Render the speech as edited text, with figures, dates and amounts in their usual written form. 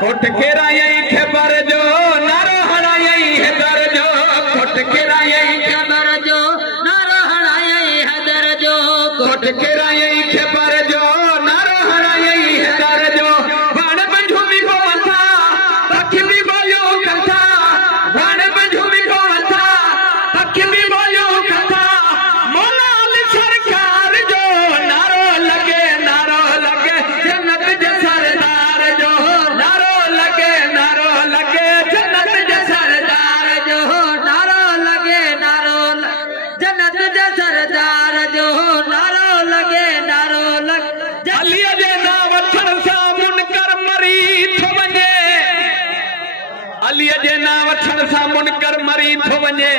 coat केराई खबर जो नारो हणाई हैदर जो कोट केराई खबर जो नारो हणाई हैदर जो कोट केराई खबर जो नारो हणाई हैदर जो वण बंझुमी को वथा पखी भी बोलियो कथा वण बंझुमी को वथा पखी भी बोलियो कथा मौला अली सरकार जो नारो लगे जन्नत जे सरदार जो नारो लगे जन्नत जे सरदार जो नारो लगे जन्नत जे सरदार जो नारो लगे अली जे ना वठण सां मुनकर मरी थो वञे अली जे ना वठण सां मुनकर मरी थो वञे